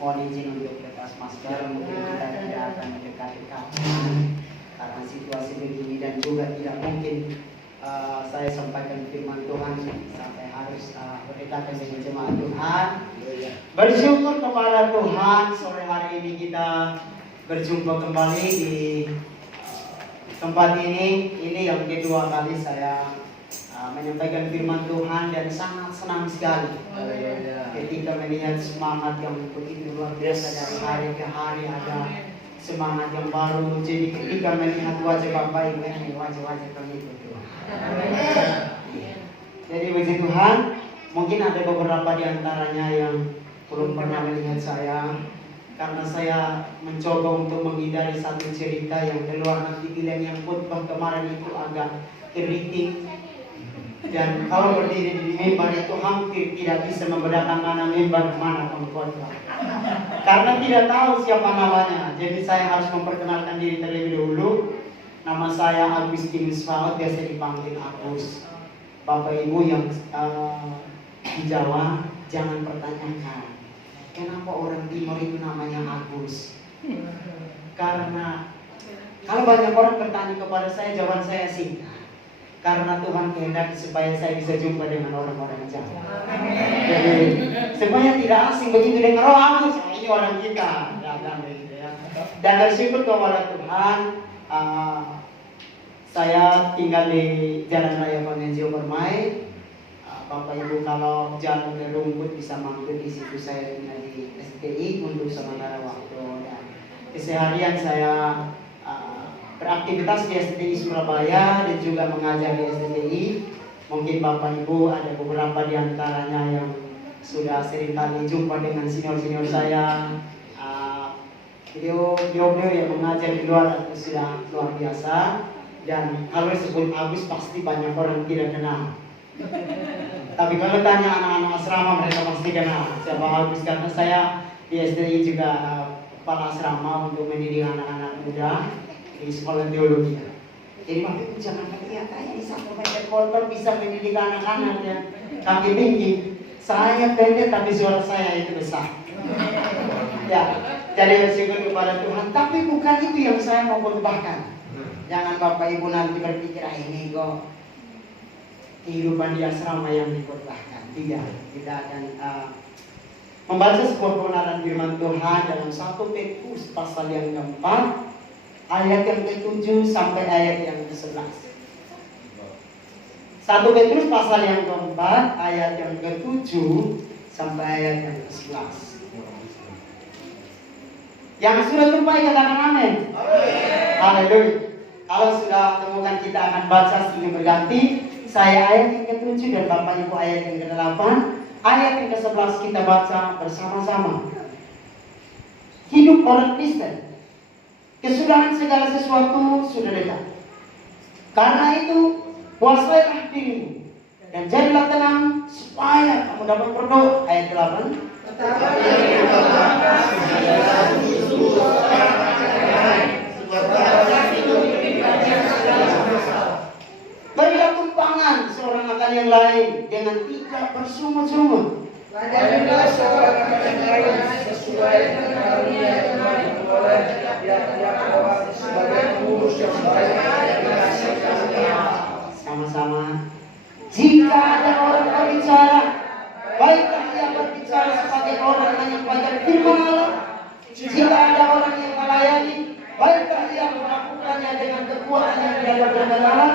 mohon izin untuk lepas masker. Mungkin kita tidak akan mendekat-dekat karena situasi begini, dan juga tidak mungkin saya sampaikan firman Tuhan sampai harus berdekatan dengan jemaat Tuhan. Bersyukur kepada Tuhan, sore hari ini kita berjumpa kembali di tempat ini. Ini yang kedua kali saya menyampaikan firman Tuhan, dan sangat senang sekali ketika melihat semangat yang begitu luar biasa dari hari ke hari, ada semangat yang baru. Jadi ketika melihat wajah Bapak Ibu ini, wajah-wajah pengikut Tuhan. Jadi puji Tuhan, mungkin ada beberapa di antaranya yang belum pernah melihat saya, karena saya mencoba untuk menghindari satu cerita yang keluar nanti bilang yang khotbah kemarin itu agak keriting. Dan kalau berdiri di mimbar itu hampir tidak bisa membedakan mana mimbar mana pengkhotbah, karena tidak tahu siapa namanya. Jadi saya harus memperkenalkan diri terlebih dahulu. Nama saya Agustinus Faud, biasa dipanggil Agus. Bapak Ibu yang di Jawa, jangan pertanyakan kenapa orang Timur itu namanya Agus. Karena kalau banyak orang bertanya kepada saya, jawaban saya singkat. Karena Tuhan kehendaki supaya saya bisa jumpa dengan orang-orang Jawa. Jadi supaya tidak asing begitu dengan roh Agus, ini orang kita. Dan bersyukur kepada Tuhan, saya tinggal di Jalan Raya Pangenzio Permai. Bapak Ibu kalau jalan ke rumput bisa mampir di situ. Saya tinggal di STI untuk sementara waktu, dan keseharian saya beraktivitas di STI Surabaya dan juga mengajar di STI. Mungkin Bapak Ibu ada beberapa di antaranya yang sudah seringkali jumpa dengan senior-senior saya. Beliau yang mengajar di luar itu sudah luar biasa. Dan kalau disebut Agus pasti banyak orang tidak kenal. Tapi kalau tanya anak-anak asrama, mereka pasti kenal siapa Agus, karena saya di STI juga kepala asrama untuk mendidik anak-anak muda di sekolah teologi. Jadi Bapak Ibu jangan melihat saya di satu meter kolbar bisa mendidik anak-anak yang kaki tinggi. Saya pendek tapi suara saya itu besar. Ya, jadi bersyukur kepada Tuhan. Tapi bukan itu yang saya mau khotbahkan. Jangan Bapak Ibu nanti berpikir ini kok kehidupan di asrama yang dikhotbahkan. Tidak akan membaca sebuah kebenaran firman Tuhan dalam 1 Petrus pasal yang keempat, ayat yang ke-7 sampai ayat yang ke-11. 1 Petrus pasal yang keempat, ayat yang ke-7 sampai ayat yang ke-11. Yang sudah jumpai katakan amin. Haleluya. Kalau sudah temukan kita akan baca silih berganti. Saya ayat yang ke-7 dan Bapak Ibu ayat yang ke-8. Ayat yang ke-11 kita baca bersama-sama. Hidup orang Kristen, kesudahan segala sesuatu sudah dekat. Karena itu, kuasailah dirimu dan jadilah tenang supaya kamu dapat berdoa. Ayat 8. Berilah tumpangan seorang akan yang lain dengan tidak bersungut-sungut. Ladanilah seorang akan yang lain sesuai dengan karunia Tuhan yang boleh tiap-tiap orang sebagai pengurus yang baik dan kasih karunia. Sama-sama. Jika ada orang berbicara, baiklah ia berbicara sebagai orang yang menyampaikan firman Allah. Jika ada orang yang melayani, baiklah ia melakukannya dengan kekuatan yang tidak berkenalan,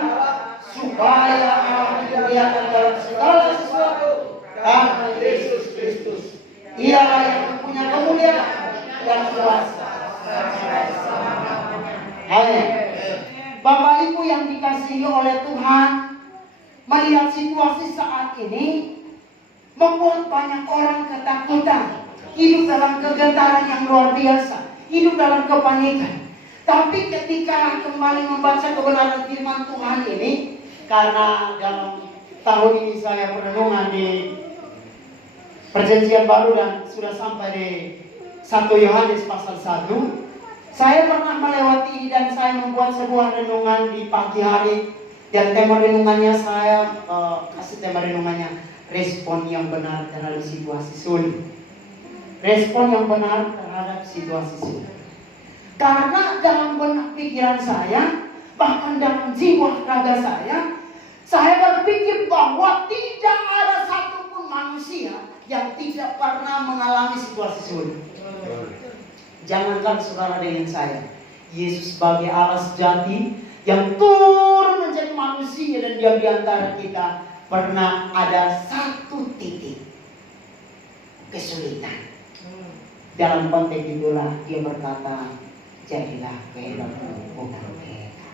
supaya Allah dimuliakan dalam segala sesuatu karena Yesus Kristus. Ialah yang mempunyai kemuliaan dan kuasa. Amin. Bapak Ibu yang dikasihi oleh Tuhan, melihat situasi saat ini membuat banyak orang ketakutan, hidup dalam kegentaran yang luar biasa, hidup dalam kepanikan. Tapi ketika kembali membaca kebenaran firman Tuhan ini, karena dalam tahun ini saya perenungan di Perjanjian Baru dan sudah sampai di 1 Yohanes pasal 1, saya pernah melewati ini dan saya membuat sebuah renungan di pagi hari. Dan tema renungannya saya kasih tema renungannya respon yang benar terhadap situasi sulit. Respon yang benar terhadap situasi sulit. Karena dalam benak pikiran saya, bahkan dalam jiwa raga saya berpikir bahwa tidak ada satupun manusia yang tidak pernah mengalami situasi sulit. Jangankan saudara dengan saya, Yesus sebagai Allah sejati yang turun menjadi manusia dan dia di antara kita, pernah ada satu titik kesulitan. Dalam konteks itulah dia berkata, jadilah kehendakmu bukan kehendak.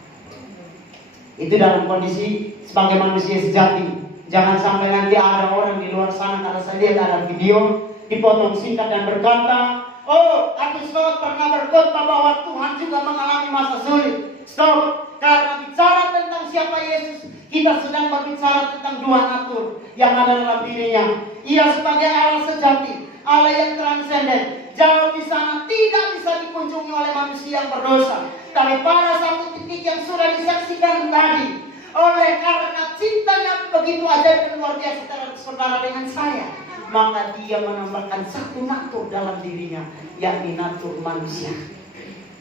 Itu dalam kondisi sebagai manusia sejati. Jangan sampai nanti ada orang di luar sana, karena saya lihat ada video dipotong singkat dan berkata, oh, aku Scott pernah berkhotbah bahwa Tuhan juga mengalami masa sulit. Stop. Karena bicara tentang siapa Yesus, kita sedang berbicara tentang dua natur yang ada dalam dirinya. Ia sebagai Allah sejati, Allah yang transenden, jauh di sana tidak bisa dikunjungi oleh manusia yang berdosa. Tapi pada satu titik yang sudah disaksikan tadi, oleh karena cintanya begitu ajaib dan luar biasa terhadap saudara dengan saya, maka dia menambahkan satu natur dalam dirinya, yakni natur manusia.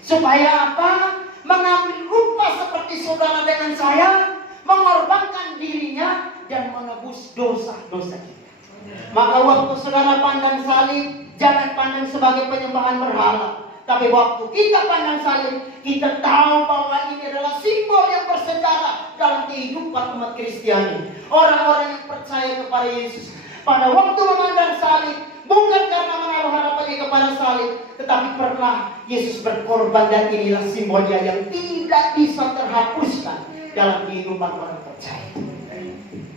Supaya apa? Mengambil rupa seperti saudara dengan saya, mengorbankan dirinya dan menebus dosa-dosa kita. Maka waktu saudara pandang salib, jangan pandang sebagai penyembahan berhala, tapi waktu kita pandang salib, kita tahu bahwa ini adalah simbol yang bersejarah dalam kehidupan umat Kristiani. Orang-orang yang percaya kepada Yesus pada waktu memandang salib, bukan karena menaruh harapannya kepada salib, tetapi pernah Yesus berkorban, dan inilah simbolnya yang tidak bisa terhapuskan dalam kehidupan orang percaya.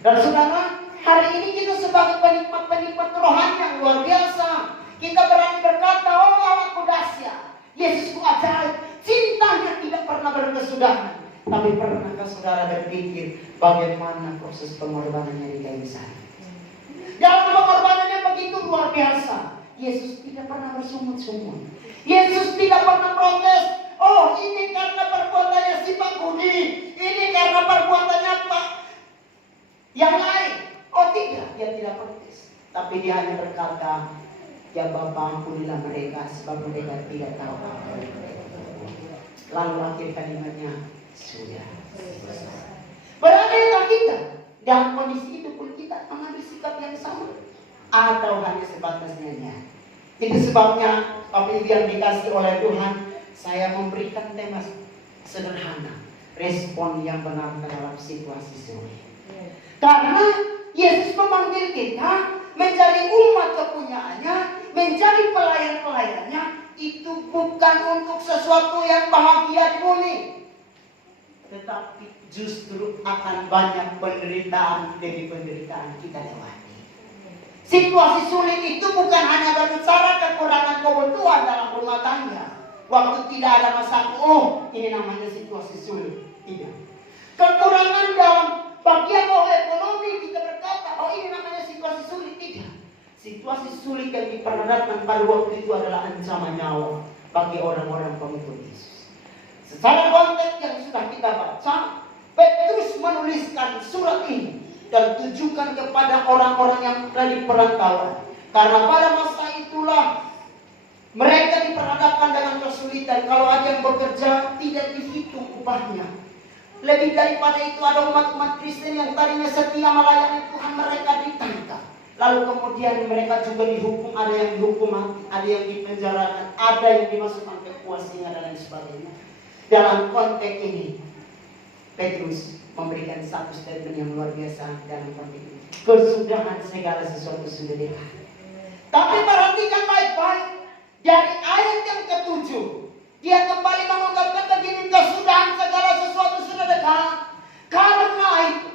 Dan saudara, hari ini kita sebagai penikmat-penikmat rohani yang luar biasa, kita berani berkata, oh Allahku dahsyat, Yesusku ajaib, cintanya tidak pernah berkesudahan. Tapi pernahkah saudara berpikir bagaimana proses pengorbanannya di kayu salib? Dalam pengorbanannya begitu luar biasa, Yesus tidak pernah bersungut-sungut. Yesus tidak pernah protes. Oh, ini karena perbuatannya si Pak Budi, ini karena perbuatannya Pak yang lain. Oh tidak, dia tidak protes. Tapi dia hanya berkata, ya Bapa, ampunilah mereka sebab mereka tidak tahu apa yang mereka berbuat. Lalu akhir kalimatnya, sudah. Beradakah kita dalam kondisi itu pun kita mengambil sikap yang sama? Atau hanya sebatas nyanyi? Itu sebabnya Bapak Ibu yang dikasih oleh Tuhan, saya memberikan tema sederhana, respon yang benar dalam situasi sulit. Karena Yesus memanggil kita menjadi umat kepunyaannya, menjadi pelayan-pelayannya. Itu bukan untuk sesuatu yang bahagia di bumi, tetapi justru akan banyak penderitaan demi penderitaan kita lewati. Situasi sulit itu bukan hanya berbicara kekurangan kebutuhan dalam rumah tangga. Waktu tidak ada masalah, oh ini namanya situasi sulit. Tidak. Kekurangan dalam bagian ekonomi, kita berkata, oh ini namanya situasi sulit. Tidak. Situasi sulit yang diperhadapkan pada waktu itu adalah ancaman nyawa bagi orang-orang pengikut Yesus. Secara konteks yang sudah kita baca, Petrus menuliskan surat ini dan tujukan kepada orang-orang yang telah diperantauan. Karena pada masa itulah mereka diperhadapkan dengan kesulitan. Kalau ada yang bekerja, tidak dihitung upahnya. Lebih daripada itu, ada umat-umat Kristen yang tadinya setia melayani Tuhan, mereka ditangkap. Lalu kemudian mereka juga dihukum, ada yang dihukum mati, ada yang dipenjarakan, ada yang dimasukkan ke kuasinya dan lain sebagainya. Dalam konteks ini, Petrus memberikan satu statement yang luar biasa dalam konteks ini. Kesudahan segala sesuatu sudah dekat. Tapi perhatikan baik-baik, dari ayat yang ke-7, dia kembali mengungkapkan begini, kesudahan segala sesuatu sudah dekat. Karena itu,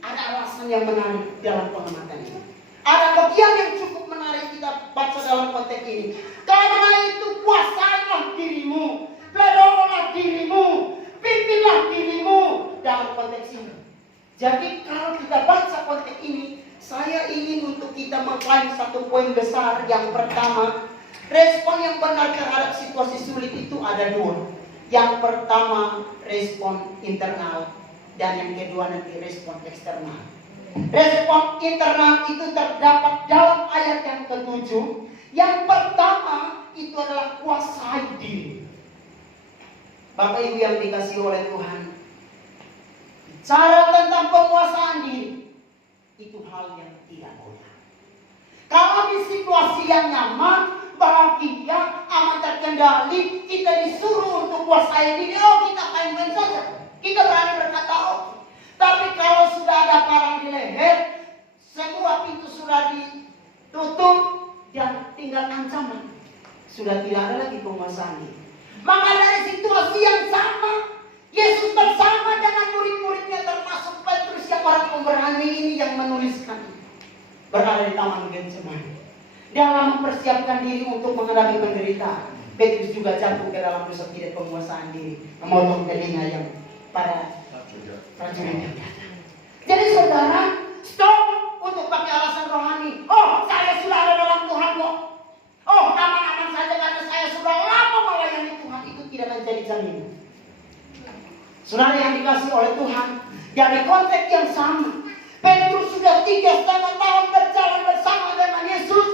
ada alasan yang menarik dalam pengamatan ini. Ada bagian yang cukup menarik kita baca dalam konteks ini. Karena itu kuasailah dirimu, peliharalah dirimu, pimpinlah dirimu dalam konteks ini. Jadi kalau kita baca konteks ini, saya ingin untuk kita mengklaim satu poin besar. Yang pertama, respon yang benar terhadap situasi sulit itu ada dua. Yang pertama, respon internal, dan yang kedua nanti respon eksternal. Respon internal itu terdapat dalam ayat yang ke-7. 7. Yang pertama itu adalah kuasai diri. Bapak Ibu yang dikasihi oleh Tuhan, bicara tentang penguasaan diri itu hal yang tidak mudah. Kalau di situasi yang nyaman, bahagia, aman terkendali, kita disuruh untuk kuasai diri, kita main-main saja. Kita berani berkata Tapi kalau sudah ada parang di leher, semua pintu sudah ditutup dan tinggal ancaman, sudah tidak ada lagi penguasaan diri. Maka dari situasi yang sama, Yesus bersama dengan murid-muridnya termasuk Petrus yang orang pemberani ini yang menuliskan, berada di Taman Getsemani dalam mempersiapkan diri untuk menghadapi penderitaan. Petrus juga jatuh ke dalam dosa tidak penguasaan diri, memotong telinga yang para prajurit yang datang. Jadi saudara, stop untuk pakai alasan rohani. Saya sudah ada dalam Tuhan kok. Aman-aman saja karena saya sudah lama melayani Tuhan. Itu tidak menjadi jaminan. Saudara yang dikasihi oleh Tuhan, dari konteks yang sama, Petrus sudah 3,5 tahun berjalan bersama dengan Yesus.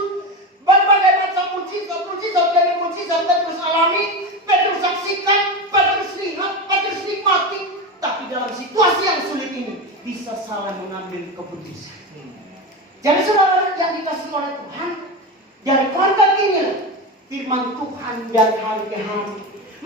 Berbagai macam mujizat demi mujizat Petrus alami, Petrus saksikan, Petrus lihat, Petrus nikmati. Tapi dalam situasi yang sulit ini bisa salah mengambil keputusan. Jadi saudara yang dikasihi oleh Tuhan, dari konteks ini firman Tuhan dari hari ke hari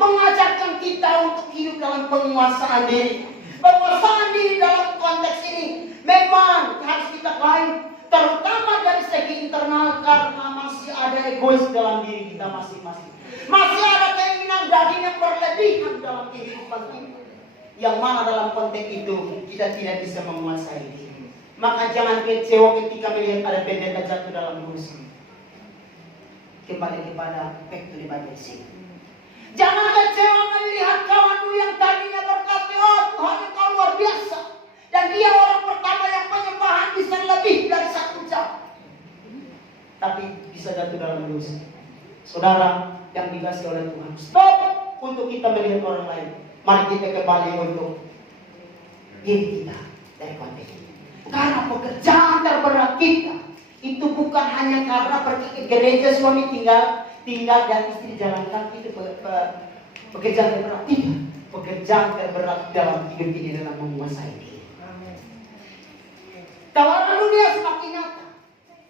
mengajarkan kita untuk hidup dalam penguasaan diri. Penguasaan diri dalam konteks ini memang harus kita klaim, terutama dari segi internal, karena masih ada egois dalam diri kita masing-masing. Masih ada keinginan daging yang berlebihan dalam kehidupan kita, yang mana dalam konteks itu kita tidak bisa menguasai diri. Maka jangan kecewa ketika melihat ada pendeta jatuh dalam dosa. Kembali kepada back to the Bible sih. Jangan kecewa melihat kawanmu yang tadinya berkata, Tuhan engkau luar biasa, dan dia orang pertama yang penyembahan bisa lebih dari 1 jam, tapi bisa jatuh dalam dosa. Saudara yang dikasihi oleh Tuhan, stop untuk kita melihat orang lain. Mari kita kembali untuk diri kita dari konteks ini. Karena pekerjaan terberat kita itu bukan hanya karena pergi ke gereja, suami tinggal dan istri jalan kaki, itu pekerjaan terberat. Tidak, pekerjaan terberat dalam hidup ini adalah menguasai diri. Tawaran dunia semakin nyata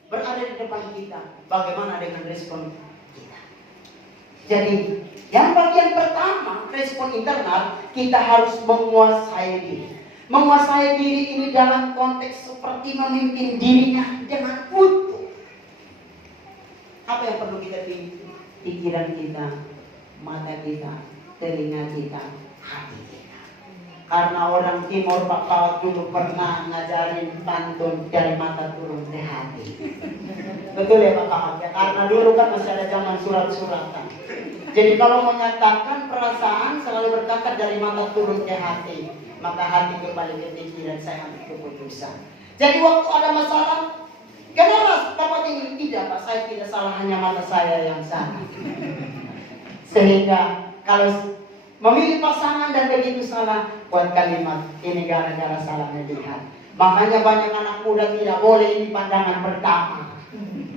berada di depan kita. Bagaimana dengan respon kita? Jadi yang bagian pertama, respon internal, kita harus menguasai diri. Menguasai diri ini dalam konteks seperti memimpin dirinya dengan utuh. Apa yang perlu kita pilih? Pikiran kita, mata kita, telinga kita, hati kita. Karena orang Timur, Pak Paut dulu pernah ngajarin pantun dari mata turun ke hati. Betul ya Pak Paut ya? Karena dulu kan masih ada zaman surat-suratan. Jadi kalau menyatakan perasaan selalu berkata dari mata turun ke hati, maka hati kembali ke pikiran, saya ambil keputusan. Jadi waktu ada masalah, kenapa Bapak ini? Tidak Pak, saya tidak salah, hanya mata saya yang salah. Sehingga kalau memilih pasangan dan begitu salah, buat kalimat ini gara-gara salah melihat. Makanya banyak anak muda tidak boleh ini pandangan pertama.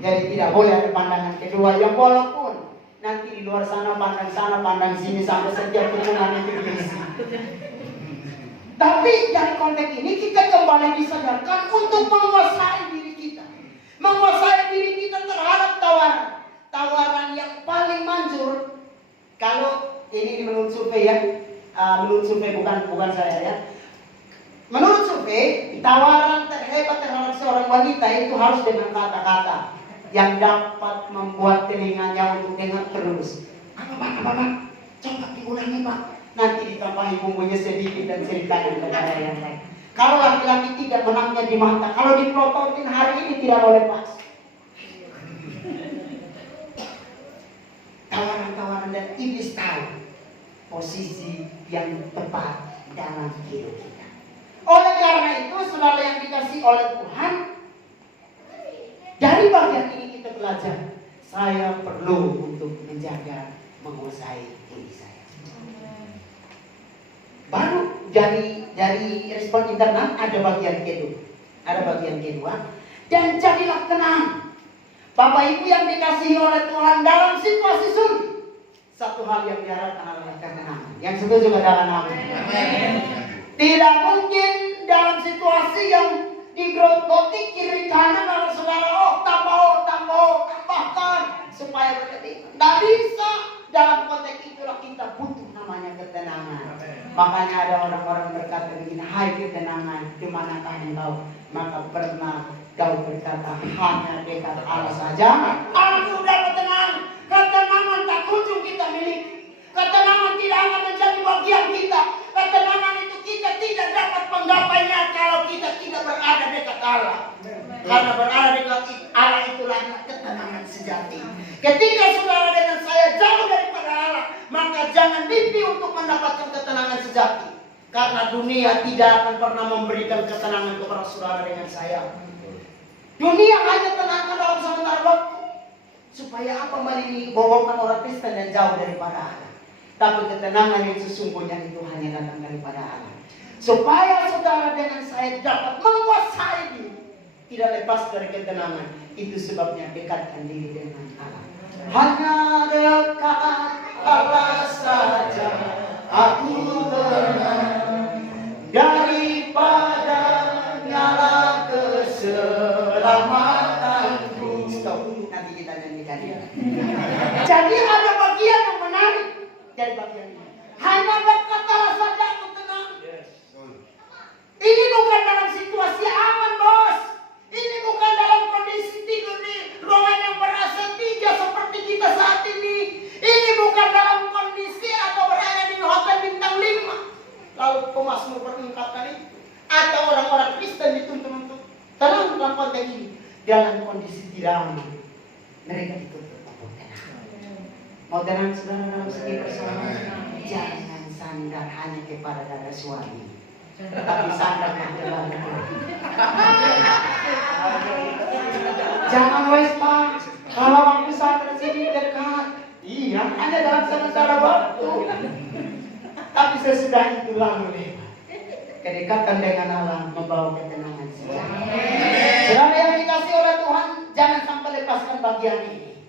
Jadi tidak boleh ada pandangan kedua, yang walaupun nanti di luar sana, pandang sini, sampai setiap hubungan itu diisi. Tapi dari konteks ini kita kembali disadarkan untuk menguasai diri kita. Menguasai diri kita terhadap tawaran yang paling manjur. Kalau ini menurut survei ya, menurut survei bukan saya ya. Menurut survei, tawaran terhebat terhadap seorang wanita itu harus dengan kata-kata yang dapat membuat telinganya untuk dengar terus. Apa? Coba diulangi Pak. Nanti ditambahi bumbunya sedikit dan ceritakan kepada yang lain. Kalau laki-laki tidak menangnya di mata, kalau dipelototin hari ini tidak boleh pas. Tawaran-tawaran dan iblis tahu posisi yang tepat dalam hidup kita. Oleh karena itu, saudara yang dikasihi oleh Tuhan, dari bagian ini kita belajar, saya perlu untuk menjaga, menguasai diri saya. Baru dari respon internal ada bagian kedua. Dan jadilah tenang. Bapak Ibu yang dikasihi oleh Tuhan, dalam situasi sulit, satu hal yang diharapkan adalah ketenangan. Yang setuju katakan amin. Tidak mungkin dalam situasi yang digerogoti kiri kanan kalau saudara tambahkan supaya berketik. Tidak bisa. Dalam konteks itulah kita butuh namanya ketenangan. Makanya ada orang-orang berkata begini, hai ketenangan, di manakah engkau? Maka pernah kau berkata, hanya dekat Allah saja. Aku dapat tenang. Ketenangan tak kunjung kita miliki. Ketenangan tidak akan menjadi bagian kita. Ketenangan itu kita tidak dapat menggapainya kalau kita tidak berada dekat Allah. Karena berada dekat Allah itulah ketenangan sejati. Ketika saudara dengan saya jauh daripada Allah, maka jangan mimpi untuk mendapatkan ketenangan sejati. Karena dunia tidak akan pernah memberikan ketenangan kepada saudara dengan saya. Dunia hanya tenangkan dalam sementara waktu. Supaya apa melingkupi orang Kristen dan jauh daripada Allah. Tapi ketenangan yang sesungguhnya itu hanya datang daripada Allah. Supaya saudara dengan saya dapat menguasai diri. Tidak lepas dari ketenangan. Itu sebabnya dekatkan diri dengan Allah. Hanya dekat Allah saja aku tenang, daripada nyala keselamatanku. Stop, nanti kita nyanyikan. Jadi ada bagian yang menarik dari bagian ini. Hanya dekat Allah saja aku tenang. Ini bukan dalam situasi aman, bos. Ini bukan dalam kondisi tidur di ruangan yang ber-AC 3 seperti kita saat ini. Ini bukan dalam kondisi atau berada di hotel bintang 5. Lalu pemazmur mengungkapkan itu. Atau orang-orang Kristen dituntut untuk tenang dalam konteks ini. Dalam kondisi tidak aman, mereka dituntut untuk tenang. Mau tenang saudara dalam segi persoalan? Jangan sandar hanya kepada dada suami. Tapi sandar kepada jangan wes Pak, kalau waktu sandar sini dekat. Iya, hanya dalam sementara waktu. Tapi sesudah itu lalu lewat. Kedekatan dengan Allah membawa ketenangan sejati. Saudara yang dikasihi oleh Tuhan, jangan sampai lepaskan bagian ini.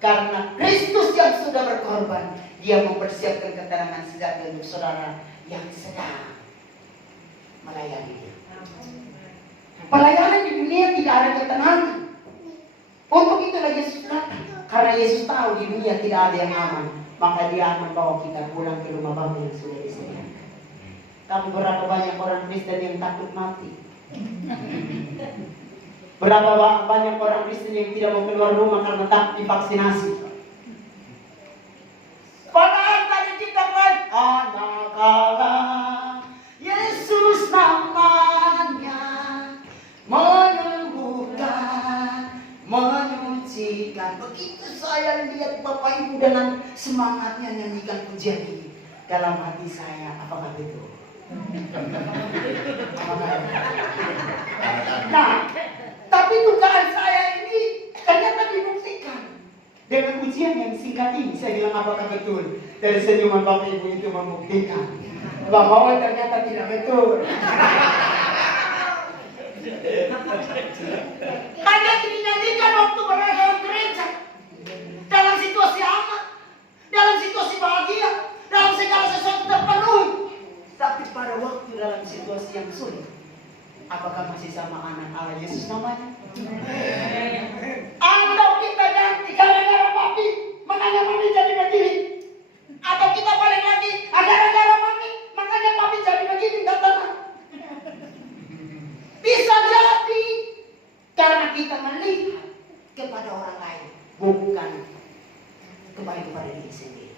Karena Kristus yang sudah berkorban, Dia mempersiapkan ketenangan sejati untuk saudara yang sedang melayani Dia. Pelayanan di dunia tidak ada ketenangan. Untuk itulah Yesus datang. Karena Yesus tahu di dunia tidak ada yang aman. Maka Dia akan bawa kita pulang ke rumah Bapa yang sudah disediakan. Tapi berapa banyak orang Kristen yang takut mati? Berapa banyak orang Kristen yang tidak mau keluar rumah karena takut divaksinasi? Padahal tadi kita kan anak Allah, Yesus namanya, menyembuhkan, menyucikan. Begitu saya lihat Bapak Ibu dengan semangatnya nyanyikan pujian ini, dalam hati saya, apakah betul? Nah, tapi dugaan saya ini ternyata dibuktikan dengan ujian yang singkat ini. Saya bilang apakah betul? Dari senyuman Bapak Ibu itu membuktikan bahwa ternyata tidak betul. Hanya dinyanyikan waktu berada dalam gereja, dalam situasi aman, dalam situasi bahagia, dalam segala sesuatu terpenuhi. Tapi pada waktu dalam situasi yang sulit, apakah masih sama anak Allah Yesus namanya? Atau kita ganti gara-gara papi, makanya mami jadi begini? Atau kita balik lagi, gara-gara mami, makanya papi jadi begini, gak tenang? Bisa jadi karena kita melihat kepada orang lain, bukan kembali kepada diri sendiri.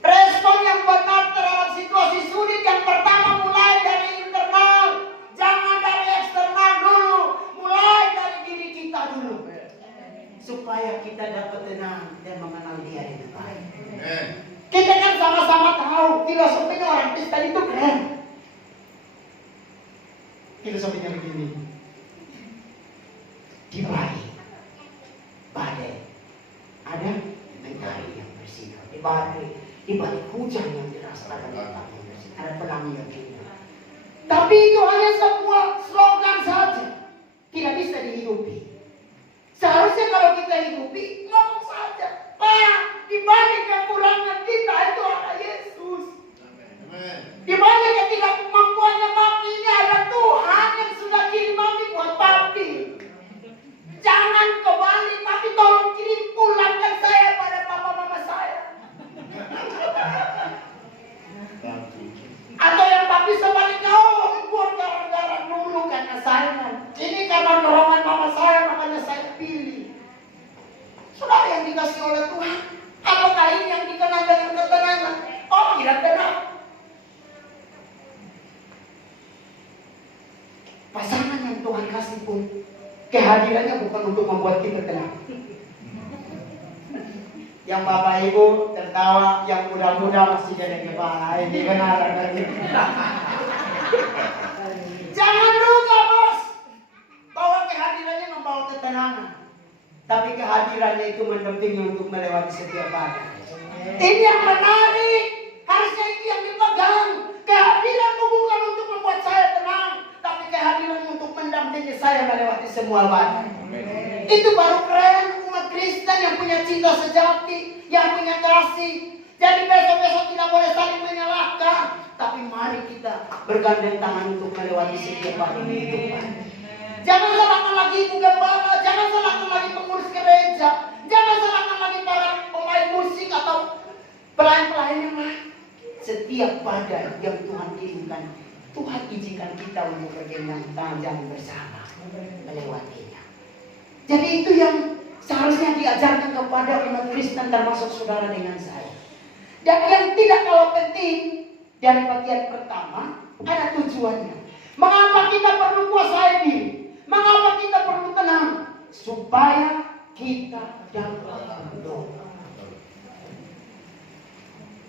Respon yang benar terhadap situasi sulit yang pertama mulai dari internal, jangan dari eksternal dulu, mulai dari diri kita dulu, supaya kita dapat tenang dan mengenal Dia dengan baik. Kita kan sama-sama tahu filosofinya orang Kristen itu keren. Filosofinya begini, di balik badai ada mentari yang bersinar, di balik hujan yang deras ada bintang yang bersinar, ada pelangi yang indah. Tapi itu hanya sebuah slogan saja, tidak bisa hidupi. Seharusnya kalau kita hidupi, ngomong saja. Pak, di balik kekurangan kita itu ada Yesus. Di balik ketidakmampuannya papi ini ada Tuhan yang sudah kirim mami buat papi. Jangan kembali, papi tolong kirim pulangkan saya pada papa mama saya. Atau yang papi sebaliknya, oh buat garang-garang dulu karena saya. Ini karena dorongan mama saya makanya saya pilih. Saudara yang dikasih oleh Tuhan, apakah ini yang dikenal dengan ketenangan? Oh tidak tenang. Pasangan yang Tuhan kasih pun kehadirannya bukan untuk membuat kita tenang. Yang bapak ibu tertawa, yang muda-muda masih jadi kepala. Ini benar kan? Jangan lupa bos, bahwa kehadirannya membawa ketenangan, tapi kehadirannya itu mendampingi untuk melewati setiap badai. Ini yang menarik, harusnya itu yang dipegang. Kehadiranmu bukan untuk membuat saya tenang, tapi kehadiranmu untuk mendampingi saya melewati semua badai. Itu baru keren umat Kristen yang punya cinta sejati, yang punya kasih. Jadi besok-besok tidak boleh saling menyalahkan, tapi mari kita bergandeng tangan untuk melewati setiap badai kehidupan. Jangan salahkan lagi ibu gembala, jangan salahkan lagi pengurus gereja, jangan salahkan lagi para pemain musik atau pelayan-pelayan yang lain. Setiap badai yang Tuhan kirimkan, Tuhan izinkan kita untuk bergendang tangan bersama melewatinya. Jadi itu yang seharusnya diajarkan kepada umat Kristen termasuk saudara dengan saya. Dan yang tidak kalah penting dari bagian pertama ada tujuannya. Mengapa kita perlu kuasai diri? Mengapa kita perlu tenang? Supaya kita dapat berdoa.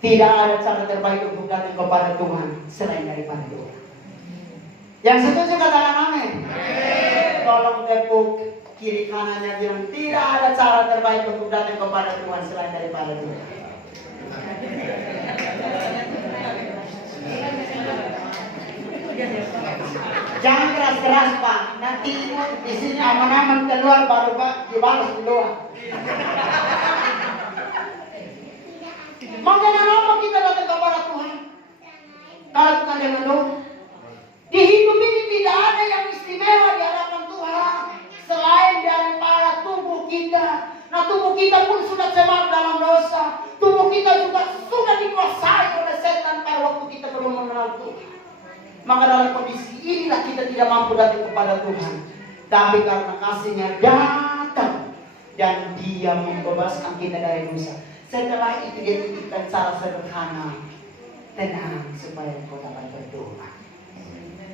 Tidak ada cara terbaik untuk datang kepada Tuhan selain daripada doa. Yang setuju katakan amin. Tolong tepuk kiri kanannya, bilang tidak ada cara terbaik untuk datang kepada Tuhan selain daripada doa. Jangan keras-keras Pak, nanti di sini aman-aman keluar baru Pak dibalas di doa. Maka kenapa kita datang kepada Tuhan? Kalau bukan dengan doa. Di hidup ini tidak ada yang istimewa di hadapan Tuhan selain daripada tubuh kita. Nah tubuh kita pun sudah cemar dalam dosa. Tubuh kita juga sudah dikuasai oleh setan pada waktu kita belum mengenal Tuhan. Maka dalam kondisi inilah kita tidak mampu datang kepada Tuhan. Tapi karena kasih-Nya datang dan Dia membebaskan kita dari dosa. Setelah itu Dia titipkan cara sederhana, tenang supaya kau dapat berdoa.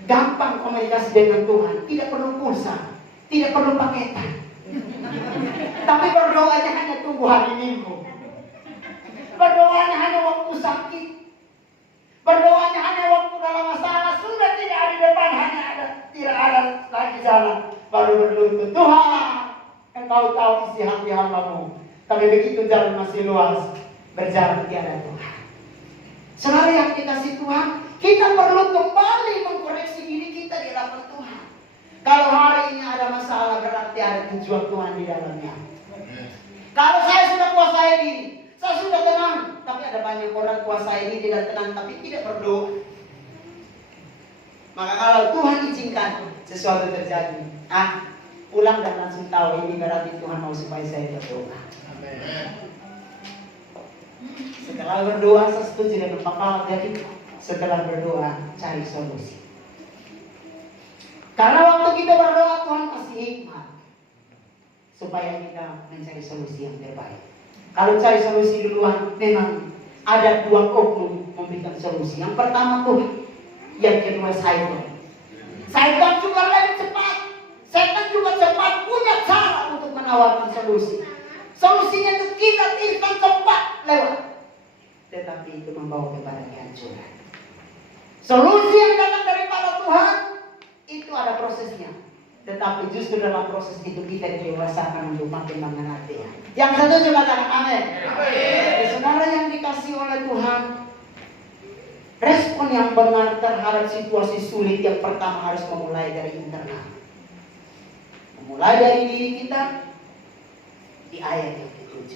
Gampang komunikasi dengan Tuhan, tidak perlu pulsa, tidak perlu paketan. Tapi berdoanya hanya tunggu hari Minggu. Berdoanya hanya waktu sakit. Berdoanya hanya waktu dalam masalah. Sudah tidak ada depan, hanya ada, tidak ada lagi jalan. Baru berlutut, Tuhan, Engkau tahu isi hati hamba-Mu. Tapi begitu jalan masih luas, berjalan tiada Tuhan. Saudara yang dikasih Tuhan, kita perlu kembali mengkoreksi diri kita di hadapan Tuhan. Kalau hari ini ada masalah, berarti ada tujuan Tuhan di dalamnya. Kalau saya sudah kuasai diri, saya sudah tenang, tapi ada banyak orang kuasai diri dan tenang, tapi tidak berdoa. Maka kalau Tuhan izinkan sesuatu terjadi, pulang dan langsung tahu ini berarti Tuhan mau supaya saya berdoa. Setelah berdoa, saya setuju dengan Bapak. Jadi setelah berdoa, cari solusi. Karena waktu kita berdoa, Tuhan kasih hikmat supaya kita mencari solusi yang terbaik. Kalau cari solusi duluan, memang ada dua oknum memberikan solusi. Yang pertama Tuhan, yang kedua Satan. Satan juga lebih cepat. Satan juga cepat punya cara untuk menawarkan solusi. Solusinya itu kita instan cepat lewat. Tetapi itu membawa kepada kehancuran. Solusi yang datang daripada Tuhan itu ada prosesnya. Tetapi justru dalam proses itu kita didewasakan untuk makin mengenal Dia. Yang setuju katakan amin. Saudara yang dikasih oleh Tuhan, respon yang benar terhadap situasi sulit yang pertama harus memulai dari internal. Mulai dari diri kita di ayat yang ke-7.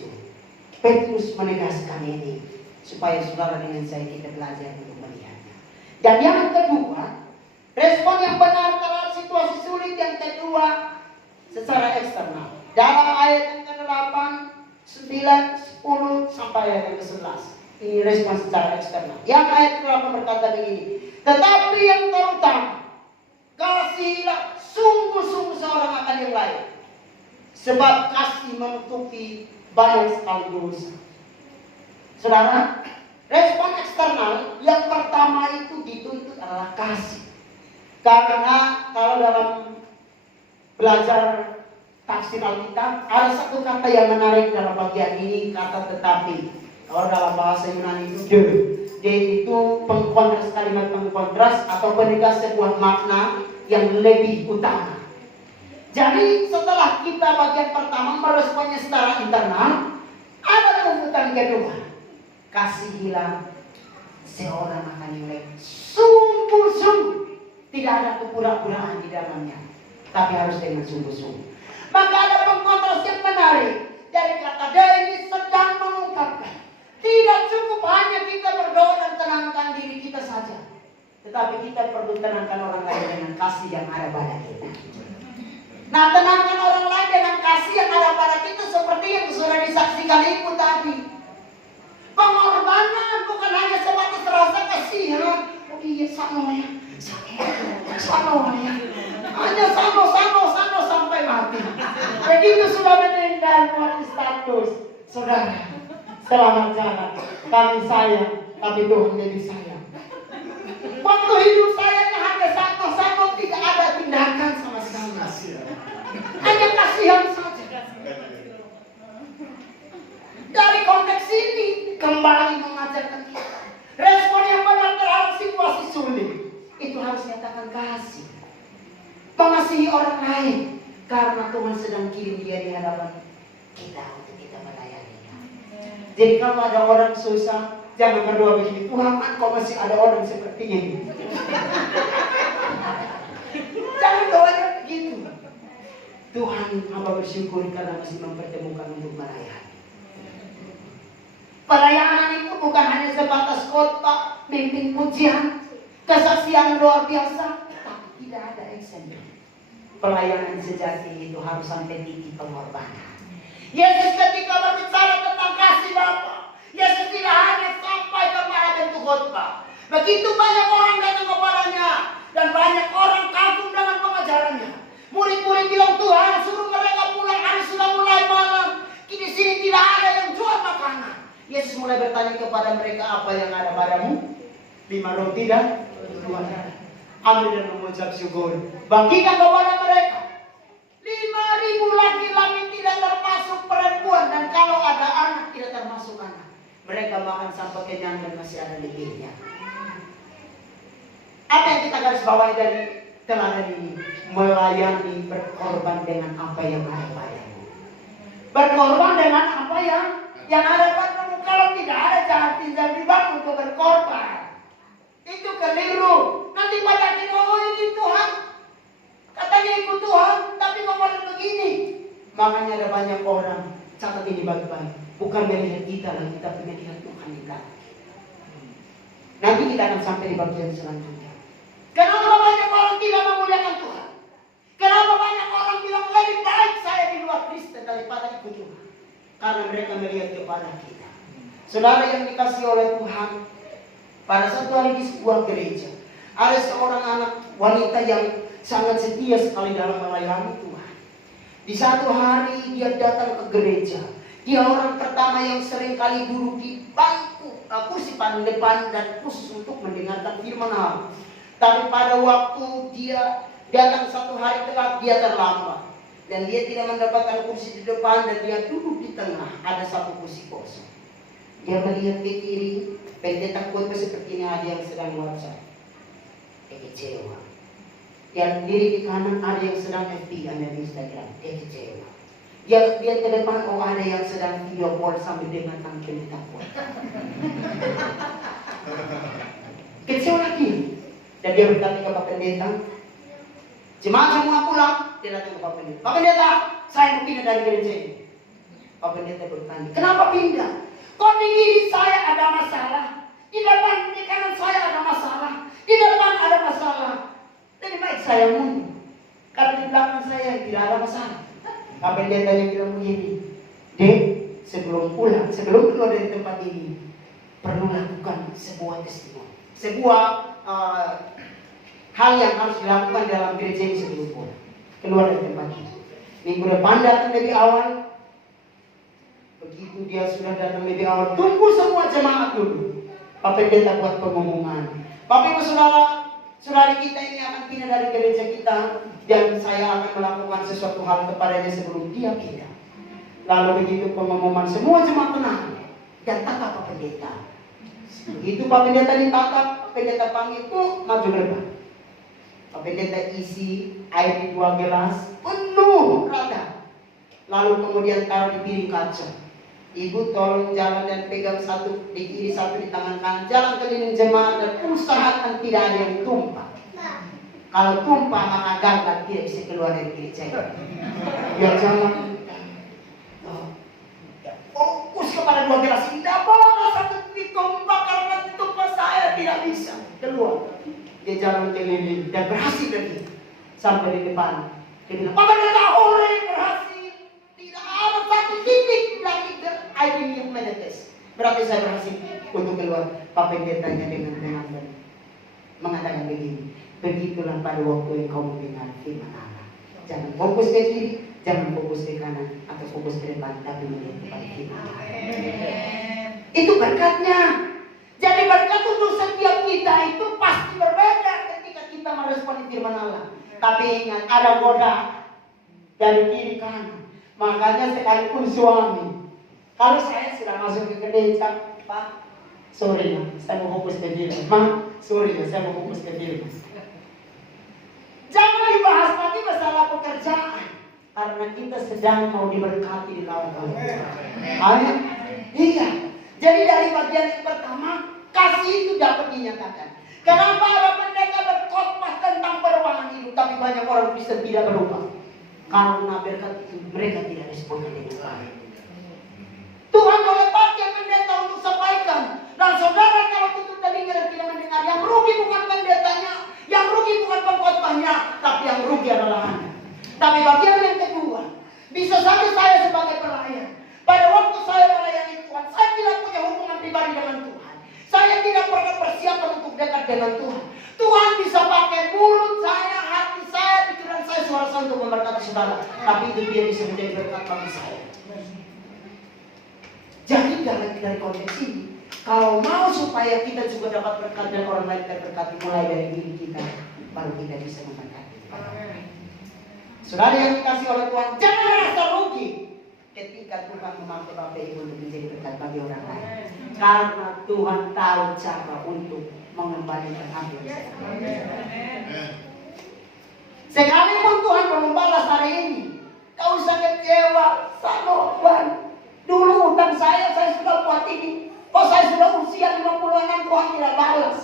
Petrus menegaskan ini supaya saudara dengan saya kita belajar untuk melihatnya. Dan yang kedua, respon yang benar terhadap situasi sulit yang kedua secara eksternal. Dalam ayat yang ke-8, 9, 10 sampai ayat yang ke-11. Ini respon secara eksternal. Yang ayat ke-8 berkata begini, tetapi yang terutama, kasihilah sungguh-sungguh seorang akan yang lain, sebab kasih menutupi banyak sekali dosa. Saudara, respon eksternal yang pertama itu dituntut adalah kasih. Karena kalau dalam belajar tafsir Alkitab ada satu kata yang menarik dalam bagian ini, kata tetapi. Kalau dalam bahasa Yunani itu de itu pengkontras, kalimat pengkontras atau penegas sebuah makna yang lebih utama. Jadi setelah kita bagian pertama meresponnya secara internal, ada tuntutan kedua. Kasihilah seorang akan yang lain sungguh-sungguh. Tidak ada kepura-puraan di dalamnya, tapi harus dengan sungguh-sungguh. Maka ada pengkontras yang menarik dari kata ini sedang mengungkapkan tidak cukup hanya kita berdoa dan tenangkan diri kita saja, tetapi kita perlu tenangkan orang lain dengan kasih yang ada pada kita. Nah, tenangkan orang lain dengan kasih yang ada pada kita seperti yang sudah disaksikan ibu tadi. Pengorbanan bukan hanya sebatas rasa kasihan. Oh iya, sanoya. Hanya sano sampai mati. Begitu sudah meninggal buat status. Saudara, selamat jalan. Kami sayang, tapi Tuhan jadi sayang. Waktu hidup saya hanya sano tidak ada tindakan sama sekali. Hanya kasihan saja. Dari konteks ini kembali mengajarkan kita respon yang benar terhadap situasi sulit itu harus nyatakan kasih, mengasihi orang lain karena Tuhan sedang kirim dia di hadapan kita untuk kita melayaninya. Jadi kalau ada orang susah, jangan berdoa begini, Tuhan kok masih ada orang seperti ini. Jangan doanya begitu. Tuhan, hamba bersyukur karena masih mempertemukan untuk melayani. Pelayanan itu bukan hanya sebatas khotbah, mimpin pujian, kesaksian luar biasa, tapi tidak ada eksempel. Pelayanan sejati itu harus sampai titik pengorbanan. Yesus ketika berbicara tentang kasih Bapa, Yesus tidak hanya sampai kepada bentuk khotbah. Begitu banyak orang datang kepadanya dan banyak orang kagum dengan pengajarannya. Murid-murid bilang, Tuhan suruh mereka pulang, hari sudah mulai malam. Di sini tidak ada yang jual makanan. Yesus mulai bertanya kepada mereka, apa yang ada padamu? 5 roti dan 2 ikan. Ambil dan mengucap syukur. Bagikan kepada mereka. 5.000 laki-laki tidak termasuk perempuan. Dan kalau ada anak tidak termasuk anak. Mereka makan sampai kenyang dan masih ada lebihnya. Apa yang kita garis bawahi dari teladan ini? Melayani, berkorban dengan apa yang ada padamu. Berkorban dengan apa yang ada padamu. Kalau tidak ada, jangan pinjam di bank untuk berkorban. Itu keliru. Nanti pada akhirnya, oh ini Tuhan, katanya ikut Tuhan, tapi ngomong begini. Makanya ada banyak orang, catat ini baik-baik, bukan melihat kita lagi, tapi melihat Tuhan di belakang. Nanti kita akan sampai di bagian selanjutnya. Kenapa banyak orang tidak memuliakan Tuhan? Kenapa banyak orang bilang lebih baik saya di luar Kristen daripada ikut Tuhan? Karena mereka melihat kepada kita. Saudara yang dikasih oleh Tuhan, pada satu hari di sebuah gereja, ada seorang anak wanita yang sangat setia sekali dalam melayani Tuhan. Di satu hari dia datang ke gereja. Dia orang pertama yang sering kali duduk di bangku, kursi paling depan dan khusus untuk mendengarkan firman Allah. Tapi pada waktu dia datang satu hari telat, dia terlambat. Dan dia tidak mendapatkan kursi di depan dan dia duduk di tengah. Ada satu kursi kosong. Dia melihat ke kiri, pendetak khotbah seperti ini ada yang sedang WhatsApp. Dia kecewa. Yang diri di kanan ada yang sedang FB dan Instagram. Dia kecewa. Dia lihat ke depan, oh ada yang sedang video call sambil dengarkan pendetak khotbah. Kecewa lagi. Dan dia berkata kepada pendeta, jemaat semua pulang. Dia datang ke Pak Pendeta. Pak Pendeta, saya mau pindah dari gereja ini. Pak Pendeta bertanya, kenapa pindah? Kok di kiri saya ada masalah, di depan, di kanan saya ada masalah, di depan ada masalah. Lebih baik saya mundur, karena di belakang saya tidak ada masalah. Pak Pendeta yang bilang begini, Dek, sebelum pulang, sebelum keluar dari tempat ini, perlu lakukan sebuah testimoni, sebuah hal yang harus dilakukan dalam gereja ini sebelum pulang, keluar dari tempat ini. Minggu depan datang lebih awal. Begitu dia sudah datang lebih awal, tunggu semua jemaat dulu. Pak Pendeta buat pengumuman. Bapak Ibu Saudara, saudari kita ini akan pindah dari gereja kita, dan saya akan melakukan sesuatu hal kepadanya sebelum dia pindah. Lalu begitu pengumuman, semua jemaat tenang dan tatap Pak Pendeta. Begitu Pak Pendeta ditatap, Pak Pendeta panggil, maju ke depan. Pak Pendeta isi air di 2 gelas penuh rata. Lalu kemudian taruh di piring kaca. Ibu tolong jalan dan pegang satu di kiri, satu di tangan kanan. Jalan keliling jemaat dan usahakan tidak ada yang tumpah. Kalau tumpah maka gagal, tidak bisa keluar dari gereja. Biar jangan fokus kepada 2 gelas. Tidak boleh satu ditumpah, karena ditumpah saya tidak bisa keluar. Dia jalan keliling dan berhasil lagi sampai di depan. Dia bilang, Pak Pendeta, hore, berhasil. Tidak ada satu titik lagi air ini yang menetes. Berarti saya berhasil untuk keluar. Pak Pendetanya dengan tenang dan mengatakan begini, begitulah pada waktu engkau mendengar firman Allah. Jangan fokus ke kiri, jangan fokus ke kanan atau fokus ke depan, tapi melihat kepada firman Allah. Itu berkatnya. Jadi berkat untuk setiap kita itu pasti berbeda ketika kita meresponi firman Allah. Tapi ingat, ada goda dari kiri kanan. Makanya sekalipun suami, kalau saya sudah masuk ke gereja, Pak, sorry ya, saya mau fokus ke firman. Ma, sorry ya, saya mau fokus ke firman. Jangan dibahas lagi masalah pekerjaan, karena kita sedang mau diberkati di lawan Allah. Amin. Iya. Jadi dari bagian yang pertama, kasih itu dapat dinyatakan. Kenapa ada pendeta berkhotbah tentang perubahan hidup, tapi banyak orang Kristen tidak berubah? Karena berkat itu mereka tidak responnya dengan baik. Tuhan boleh pakai pendeta untuk sampaikan, dan saudara kalau tutup telinga dan tidak mendengar, yang rugi bukan pendetanya, yang rugi bukan pengkhotbahnya, tapi yang rugi adalah Anda. Tapi bagian yang kedua, bisa saja saya sebagai pelayan, pada waktu saya melayani Tuhan, saya tidak punya hubungan pribadi dengan Tuhan. Saya tidak pernah persiapan untuk dekat dengan Tuhan. Tuhan bisa pakai mulut saya, hati saya, pikiran saya, suara saya untuk memberkati saudara. Tapi itu dia bisa menjadi berkat bagi saya. Jadi dari konteks ini, kalau mau supaya kita juga dapat berkat dan orang lain terberkati mulai dari diri kita, baru kita bisa memberkati. Saudara yang dikasih oleh Tuhan, jangan merasa rugi ketika Tuhan memakai Bapak Ibu untuk menjadi berkat bagi orang lain. Karena Tuhan tahu cara untuk mengembalikan apa yang saya. Sekalipun Tuhan belum balas hari ini, kau usah kecewa, sanoban. Dulu utang saya sudah buat ini. Kok saya sudah usia 50-an, Tuhan tidak balas.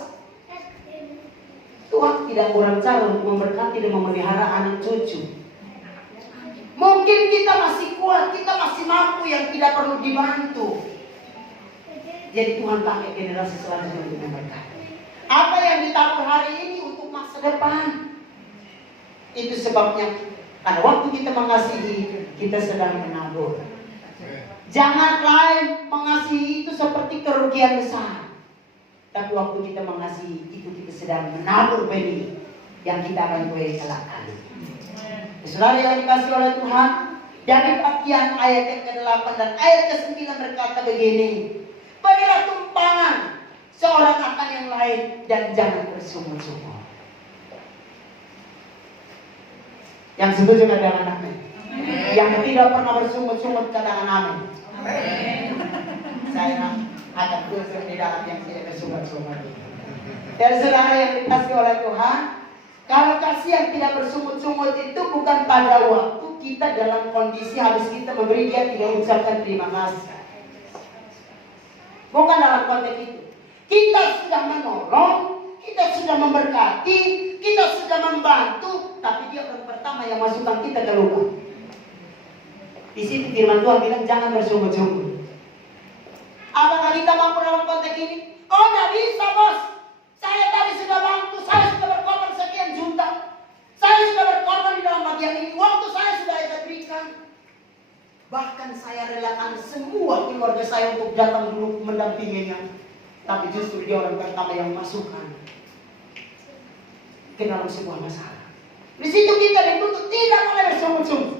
Tuhan tidak kurang cara untuk memberkati dan memelihara anak cucu. Mungkin kita masih kuat, kita masih mampu yang tidak perlu dibantu. Jadi Tuhan pakai generasi selanjutnya untuk memberkati. Apa yang ditabur hari ini untuk masa depan. Itu sebabnya, karena waktu kita mengasihi, kita sedang menabur. Jangan lain mengasihi itu seperti kerugian besar. Tapi waktu kita mengasihi, itu kita sedang menabur benih yang kita akan tuai kelak. Saudara yang dikasih oleh Tuhan, dari bagian ayat yang ke-8 dan ayat ke-9 berkata begini, berilah tumpangan seorang akan yang lain dan jangan bersungut-sungut. Yang setuju katakan amin. Yang tidak pernah bersungut-sungut katakan amin. Saya akan terus di dalam yang tidak bersungut-sungut. Dan saudara yang dikasih oleh Tuhan, kalau kasih yang tidak bersungut-sungut itu bukan pada waktu kita dalam kondisi habis kita memberi dia tidak ucapkan terima kasih. Bukan dalam konteks itu. Kita sudah menolong, kita sudah memberkati, kita sudah membantu, tapi dia orang pertama yang masukkan kita ke lubang. Di situ firman Tuhan bilang jangan bersungguh-sungguh. Apakah kita mampu dalam konteks ini? Oh, tidak bisa, bos. Saya tadi sudah bantu, saya sudah berkorban sekian juta. Saya sudah berkorban di dalam bagian ini. Waktu saya sudah saya berikan. Bahkan saya relakan semua keluarga saya untuk datang dulu mendampinginya. Tapi justru dia orang pertama yang masukkan ke dalam sebuah masalah. Di situ kita dituntut tidak boleh bersungguh-sungguh.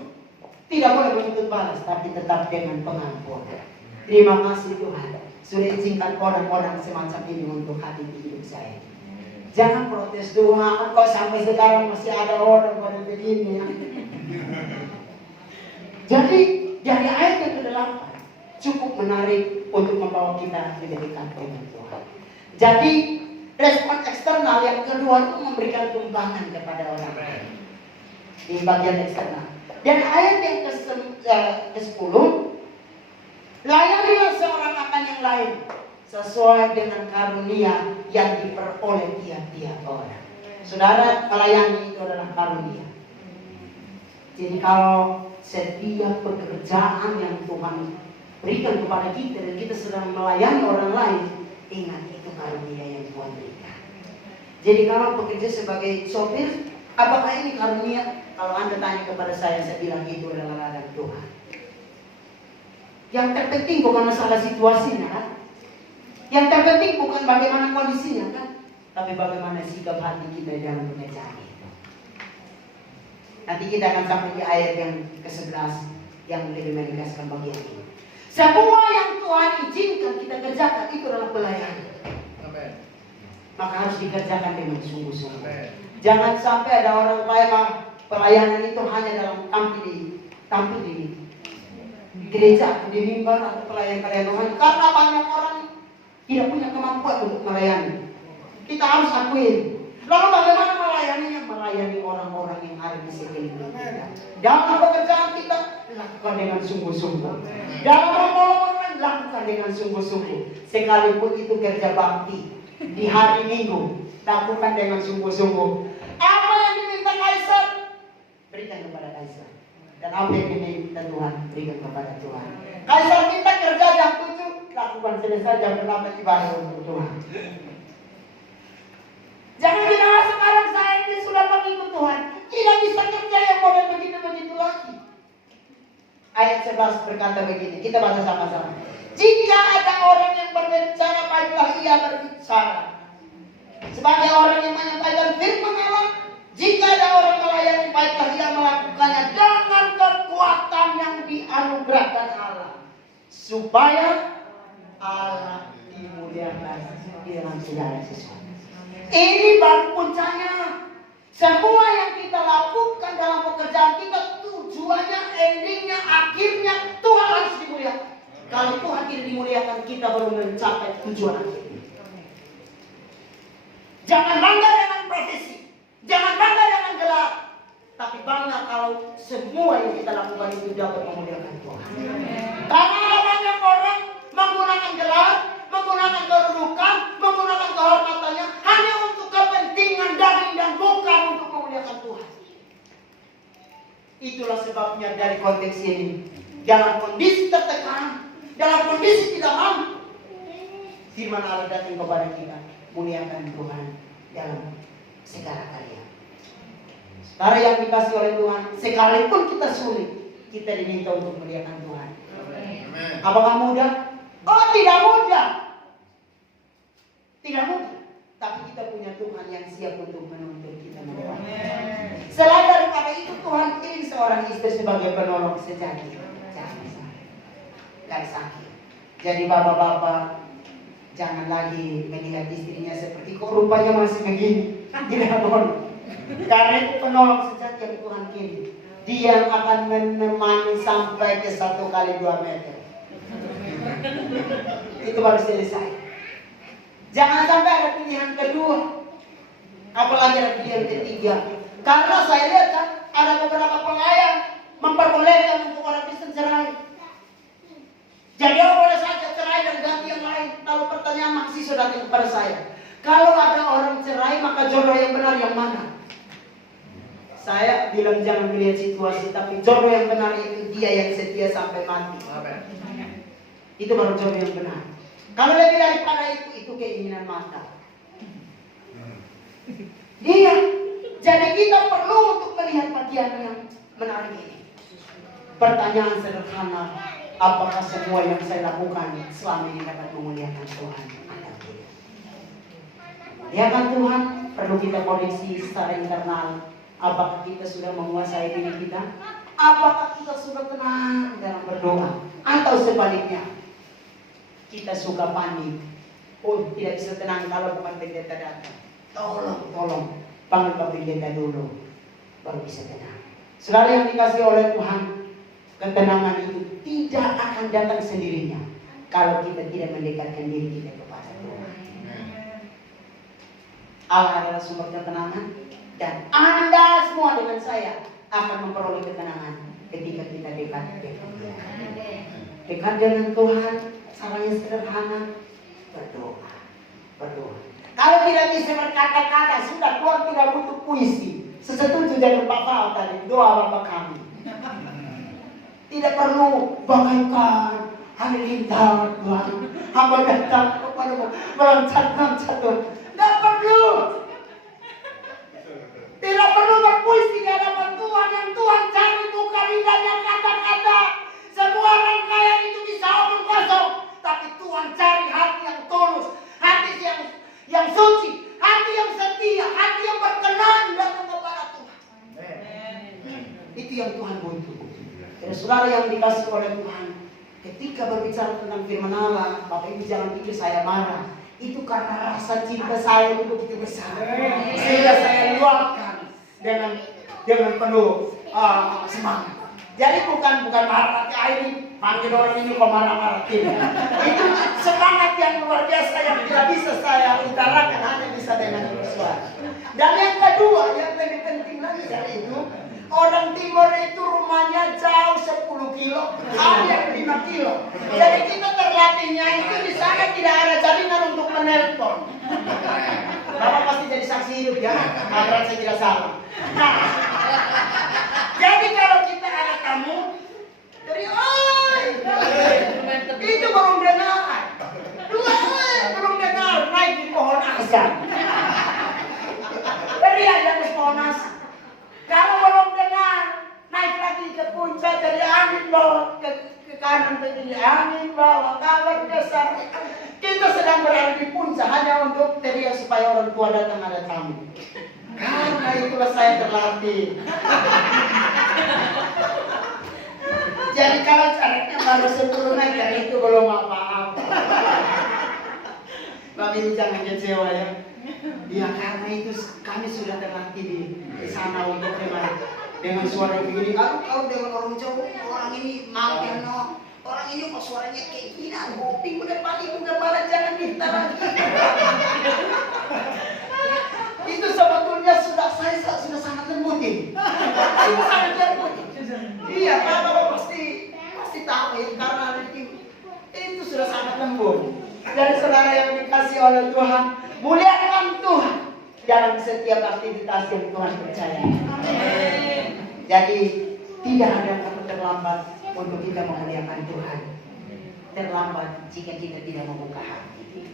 Tidak boleh menuntut balas, tapi tetap dengan pengampunan. Terima kasih Tuhan, sudah izinkan orang-orang semacam ini untuk hadir di hidup saya. Jangan protes Tuhan, kok sampai sekarang masih ada orang pada begini. Jadi dari ayat yang ke-8 cukup menarik untuk membawa kita lebih dekat dengan Tuhan. Jadi respon eksternal yang kedua itu memberikan tumpangan kepada orang lain. Di bagian eksternal. Dan ayat yang ke-10, layanilah seorang akan yang lain sesuai dengan karunia yang diperoleh tiap-tiap orang. Saudara, melayani itu adalah karunia. Jadi kalau setiap pekerjaan yang Tuhan berikan kepada kita dan kita sedang melayani orang lain, ingat itu karunia yang Tuhan berikan. Jadi kalau bekerja sebagai sopir, apakah ini karunia? Kalau Anda tanya kepada saya bilang itu adalah ladang Tuhan. Yang terpenting bukan masalah situasinya kan? Yang terpenting bukan bagaimana kondisinya kan? Tapi bagaimana sikap hati kita dalam pekerjaan itu. Nanti kita akan sampai di ayat yang ke-11 yang lebih menegaskan bagian ini. Semua yang Tuhan izinkan kita kerjakan itu adalah pelayanan. Maka harus dikerjakan dengan sungguh-sungguh. Jangan sampai ada orang pelayanan itu hanya dalam tampil di gereja, di mimbar atau pelayan-pelayan Tuhan. Karena banyak orang tidak punya kemampuan untuk melayani. Kita harus akuin. Lalu bagaimana melayaninya? Melayani orang-orang yang ada di sekeliling kita. Dalam pekerjaan kita, lakukan dengan sungguh-sungguh. Dalam menolong orang, lakukan dengan sungguh-sungguh. Sekalipun itu kerja bakti di hari Minggu, lakukan dengan sungguh-sungguh. Apa yang diminta Kaisar, berikan kepada Kaisar. Dan apa yang diminta Tuhan, berikan kepada Tuhan. Kaisar minta kerja jam 7, lakukan selesai jam 8 ibadah untuk Tuhan. Jangan bilang sekarang saya ini sudah mengikut Tuhan, tidak bisa kerja yang model begitu-begitu lagi. Ayat 11 berkata begini, kita baca sama-sama. Jika ada orang yang berbicara, baiklah ia berbicara sebagai orang yang menyampaikan firman Allah. Jika ada orang melayani, baiklah ia melakukannya dengan kekuatan yang dianugerahkan Allah, supaya Allah dimuliakan di dalam segala sesuatu. Ini baru puncaknya. Semua yang kita lakukan dalam pekerjaan kita, tujuannya, endingnya, akhirnya Tuhan harus dimuliakan. Kalau Tuhan tidak dimuliakan, kita baru mencapai tujuan akhirnya. Jangan bangga dengan profesi, jangan bangga dengan gelar, tapi bangga kalau semua yang kita lakukan itu dapat memuliakan Tuhan. Karena banyak orang menggunakan gelar, menggunakan kedudukan, menggunakan kehormatannya hanya untuk kepentingan daging dan bukan untuk memuliakan Tuhan. Itulah sebabnya dari konteks ini, dalam kondisi tertekan, dalam kondisi tidak mampu, firman Allah datang kepada kita, muliakan Tuhan dalam segala karya. Karena yang dikasih oleh Tuhan, sekalipun kita sulit, kita diminta untuk muliakan Tuhan. Apakah mudah? Oh, tidak mudah. Tidak mudah. Tapi kita punya Tuhan yang siap untuk menuntun kita. Selain daripada itu, Tuhan kirim seorang istri sebagai penolong sejati. Gak sakit. Jadi bapak-bapak, jangan lagi melihat istrinya seperti kok rupanya masih begini. Tidak boleh. Karena itu penolong sejati yang Tuhan kirim. Dia akan menemani sampai ke 1 kali 2 meter. Itu baru selesai. Jangan sampai ada pilihan kedua, apalagi ada pilihan ketiga. Karena saya lihat kan ada beberapa pelayan memperbolehkan untuk orang Kristen cerai. Jadi orang boleh saja cerai dan ganti yang lain. Lalu pertanyaan mahasiswa datang kepada saya, kalau ada orang cerai jodoh yang benar yang mana? Saya bilang jangan melihat situasi, tapi jodoh yang benar itu dia yang setia sampai mati. Itu baru jodoh yang benar. Kalau lebih daripada itu keinginan mata. Dia. Jadi kita perlu untuk melihat bagian yang menarik ini. Pertanyaan sederhana, apakah semua yang saya lakukan selama ini dapat memuliakan Tuhan? Ya kan Tuhan, perlu kita koreksi secara internal. Apakah kita sudah menguasai diri kita? Apakah kita sudah tenang dalam berdoa? Atau sebaliknya, kita suka panik. Oh, tidak bisa tenang kalau bukan pendeta datang. Tolong, panggil Pak Pendeta dulu, baru bisa tenang. Saudara yang dikasih oleh Tuhan, ketenangan itu tidak akan datang sendirinya kalau kita tidak mendekatkan diri kita kepada Tuhan. Allah adalah sumber ketenangan, dan Anda semua dengan saya akan memperoleh ketenangan ketika kita dekat dengan Dia. Dekat dengan Tuhan, caranya sederhana, berdoa. Kalau tidak bisa berkata-kata, sudah Tuhan tidak butuh puisi. Sesetuju dengan Pak Fal tadi, doa Bapak kami. Tidak perlu bagaikan halilintar Tuhan. Hamba datang kepadamu, meloncat-loncat Tuhan. Tidak perlu. Tidak perlu berpuisi di hadapan Tuhan. Yang Tuhan cari bukan indahnya kata-kata. Semua rangkaian itu bisa omong kosong. Tapi Tuhan cari hati yang tulus, hati yang suci, hati yang setia, hati yang berkenan datang kepada Tuhan. Itu yang Tuhan butuh. Dan saudara yang dikasih oleh Tuhan, ketika berbicara tentang firman Allah, Bapak Ibu jangan pikir saya marah. Itu karena rasa cinta saya itu begitu besar, sehingga saya luapkan dengan penuh semangat. Jadi bukan marah, ini panggil orang ini kok marah-marah tidak. Itu semangat yang luar biasa yang tidak bisa saya utarakan, hanya bisa dengan bersuara. Dan yang kedua, yang lebih penting lagi dari itu, orang timur itu rumahnya jauh 10 kilo, hampir 5 kilo. Jadi kita terlatihnya itu di sana tidak ada jaringan untuk menelpon. Bapak pasti jadi saksi hidup ya, agar saya tidak salah. Nah, jadi kalau kita ada tamu, dari itu belum dengar, belum dengar naik di pohon asam. Dari aja di pohon asam. Kalau belum dengar, naik lagi ke puncak, jadi angin bawa ke kanan, jadi angin bawa kawan besar. Kita sedang berada di puncak hanya untuk teriak supaya orang tua datang ada tamu. Karena itulah saya terlatih. Jadi kalau caranya baru 10 meter itu belum apa-apa. Bapak Ibu jangan kecewa ya. Ya karena itu kami sudah terlatih di sana untuk dengan suara yang begini. Kalau dengan orang Jawa, orang ini mampir no, orang ini kok suaranya kayak gini, kuping udah paling udah malah jangan minta lagi. Itu sebetulnya saya sudah sangat lembutin. Sudah sangat lembutin. Iya, Bapak pasti tahu ya, karena itu sudah sangat lembut. Dan saudara yang dikasih oleh Tuhan, muliakan Tuhan dalam setiap aktivitas yang Tuhan percaya. Amin. Jadi tidak ada kata terlambat untuk kita memuliakan Tuhan. Terlambat jika kita tidak membuka hati.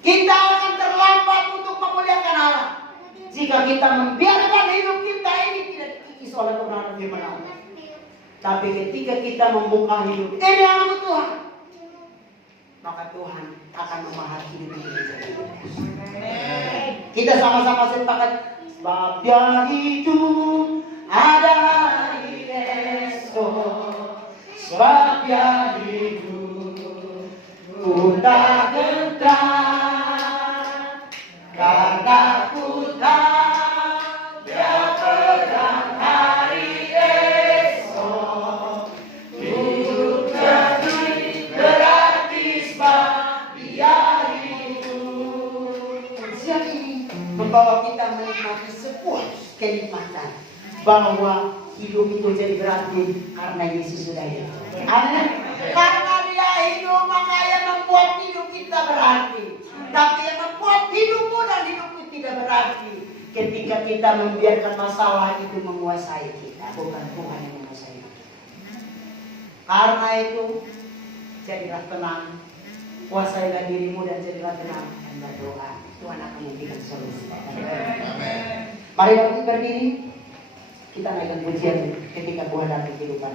Kita akan terlambat untuk memuliakan Allah jika kita membiarkan hidup kita ini tidak dikikis oleh kebenaran firman Allah. Tapi ketika kita membuka hidup ini aku Tuhan, maka Tuhan akan memahat hidup kita. Kita sama-sama sepakat, sebab dia hidup ada hari esok, sebab dia hidup ku tak gentar, karena ku tahu dia pedang hari esok. Hidup jadi gratis sebab dia hidup. Jadi membawa kita menikmati sebuah kenikmatan bahwa hidup itu jadi gratis karena Yesus sudah hidup. Amin. Karena dia hidup maka yang membuat hidup kita berarti. Tapi yang membuat hidupmu dan hidupku tidak tidak berarti ketika kita membiarkan masalah itu menguasai kita, bukan Tuhan yang menguasai kita. Karena itu, jadilah tenang, kuasailah dirimu dan jadilah tenang dan berdoa. Tuhan akan memberikan solusi. Mari kita berdiri, kita naikkan pujian ketika Tuhan dalam kehidupan.